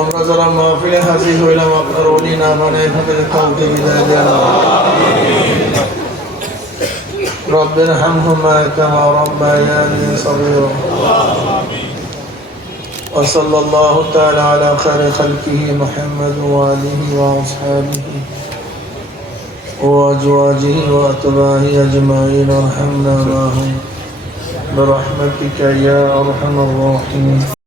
আমরা যারা মাহফিলে হাজির হইলাম আপনার ওলি না মানে এখানে কাউকে বিদায় দেন رب ارحمهما كما ربياني صغيرا وصلى الله تعالى على خير خلقه محمد وآله وأصحابه وأزواجه وأتباعه أجمعين وارحمنا معهم برحمتك يا أرحم الراحمين.